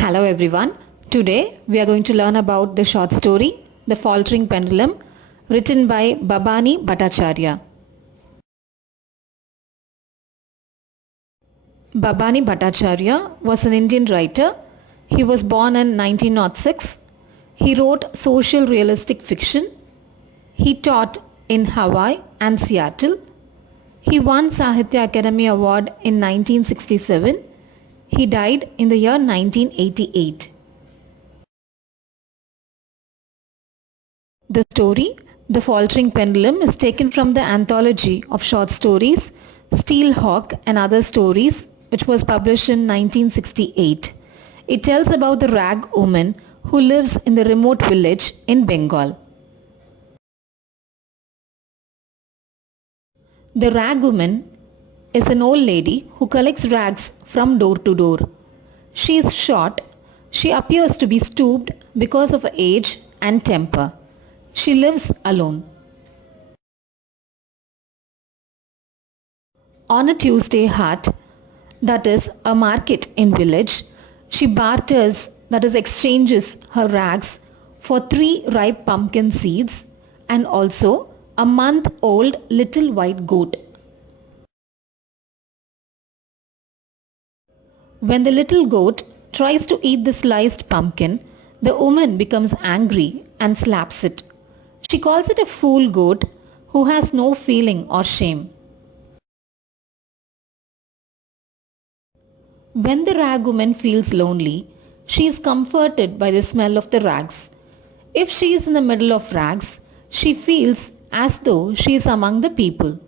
Hello everyone. Today we are going to learn about the short story The Faltering Pendulum, written by Bhabani Battacharya. Bhabani Battacharya was an Indian writer. He was born in 1906. He wrote social realistic fiction. He taught in Hawaii and Seattle. He won Sahitya Academy Award in 1967. He died in the year 1988. The story, The Faltering Pendulum, is taken from the anthology of short stories Steel Hawk and Other Stories, which was published in 1968. It tells about the rag woman who lives in the remote village in Bengal. The rag woman is an old lady who collects rags from door to door. She is short. She appears to be stooped because of age and temper. She lives alone. On a Tuesday haat, that is a market in village, she barters, that is exchanges her rags for 3 ripe pumpkin seeds and also a month-old little white goat. When the little goat tries to eat the sliced pumpkin, the woman becomes angry and slaps it. She calls it a fool goat who has no feeling or shame. When the rag woman feels lonely, she is comforted by the smell of the rags. If she is in the middle of rags, she feels as though she is among the people.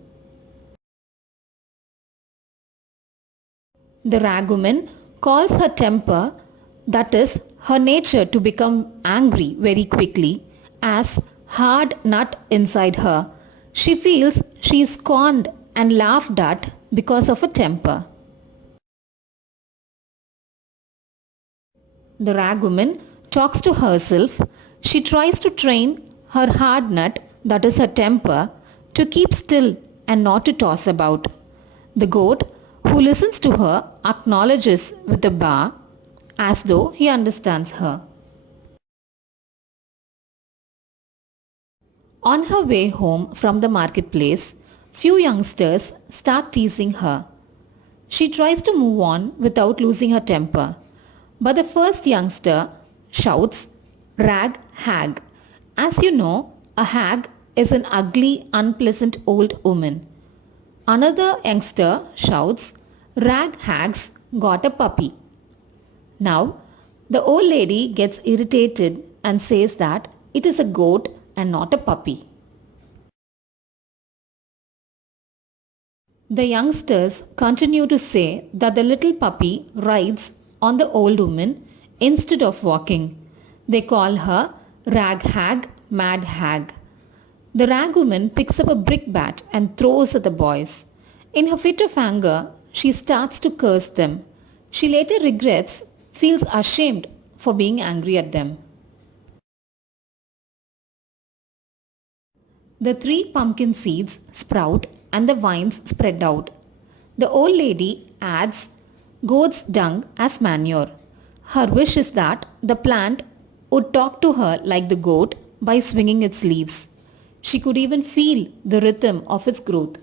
The rag woman calls her temper, that is, her nature to become angry very quickly, as hard nut inside her. She feels she is scorned and laughed at because of a temper. The rag woman talks to herself. She tries to train her hard nut, that is her temper, to keep still and not to toss about. The goat, who listens to her, acknowledges with a bow as though he understands her. On her way home from the marketplace, few youngsters start teasing her. She tries to move on without losing her temper. But the first youngster shouts, "Rag hag." As you know, a hag is an ugly, unpleasant old woman. Another youngster shouts, "Rag hag's got a puppy." Now, the old lady gets irritated and says that it is a goat and not a puppy. The youngsters continue to say that the little puppy rides on the old woman instead of walking. They call her rag hag, mad hag. The rag woman picks up a brickbat and throws at the boys. In her fit of anger, she starts to curse them. She later regrets, feels ashamed for being angry at them. The 3 pumpkin seeds sprout and the vines spread out. The old lady adds goat's dung as manure. Her wish is that the plant would talk to her like the goat by swinging its leaves. She could even feel the rhythm of its growth.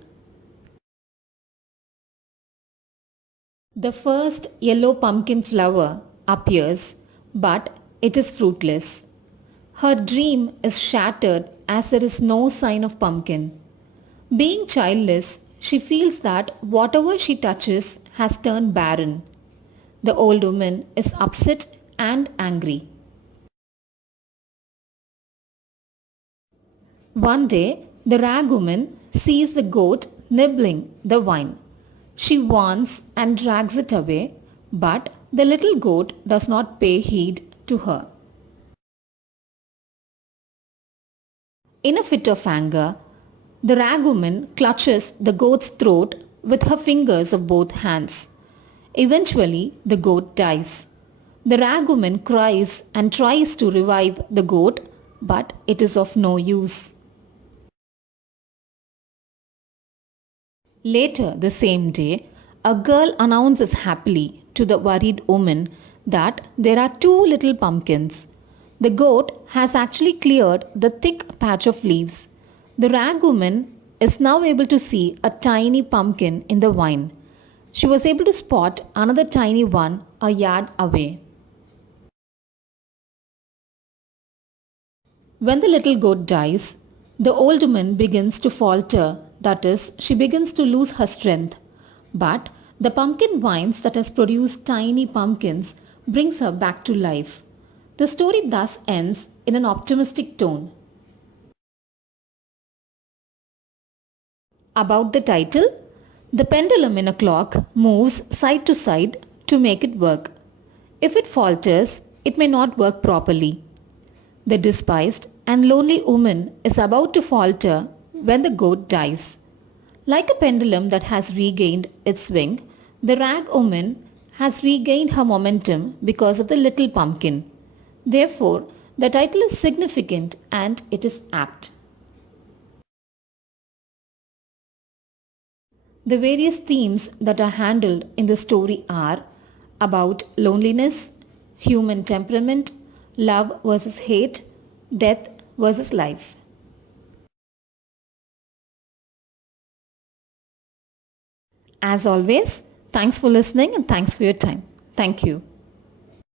The first yellow pumpkin flower appears, but it is fruitless. Her dream is shattered as there is no sign of pumpkin. Being childless, she feels that whatever she touches has turned barren. The old woman is upset and angry. One day, the rag woman sees the goat nibbling the vine. She warns and drags it away, but the little goat does not pay heed to her. In a fit of anger, the rag woman clutches the goat's throat with her fingers of both hands. Eventually, the goat dies. The rag woman cries and tries to revive the goat, but it is of no use. Later the same day, a girl announces happily to the worried woman that there are two little pumpkins. The goat has actually cleared the thick patch of leaves. The rag woman is now able to see a tiny pumpkin in the vine. She was able to spot another tiny one a yard away. When the little goat dies, the old woman begins to falter, that is, she begins to lose her strength. But the pumpkin vines that has produced tiny pumpkins brings her back to life. The story thus ends in an optimistic tone. About the title, the pendulum in a clock moves side to side to make it work. If it falters, it may not work properly. The despised and lonely woman is about to falter when the goat dies. Like a pendulum that has regained its swing, the rag woman has regained her momentum because of the little pumpkin. Therefore, the title is significant and it is apt. The various themes that are handled in the story are about loneliness, human temperament, love versus hate, death versus life. As always, thanks for listening and thanks for your time. Thank you.